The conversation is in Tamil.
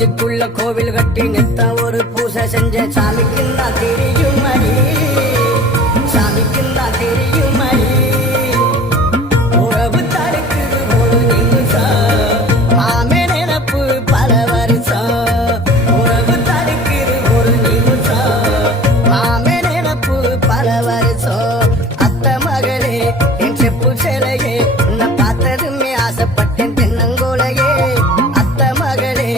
நெஞ்சுக்குள்ள கோவில் கட்டி நித்த ஒரு பூசை செஞ்ச சாமிக்கு நான் தெரியும் மணி, சாமிக்கு நான் தெரியும் மணி. உறவு தடுக்குது ஒரு நிமிஷம், மாமே நினப்பு பல வருஷம். உறவு தடுக்குது ஒரு நிமிஷம், மாமே நினப்பு பல வருஷம். அத்த மகளே என் செப்பு சிலையே, உன்னை பார்த்ததுமே ஆசைப்பட்டேன் தென்னங்கோலையே. அத்த மகளே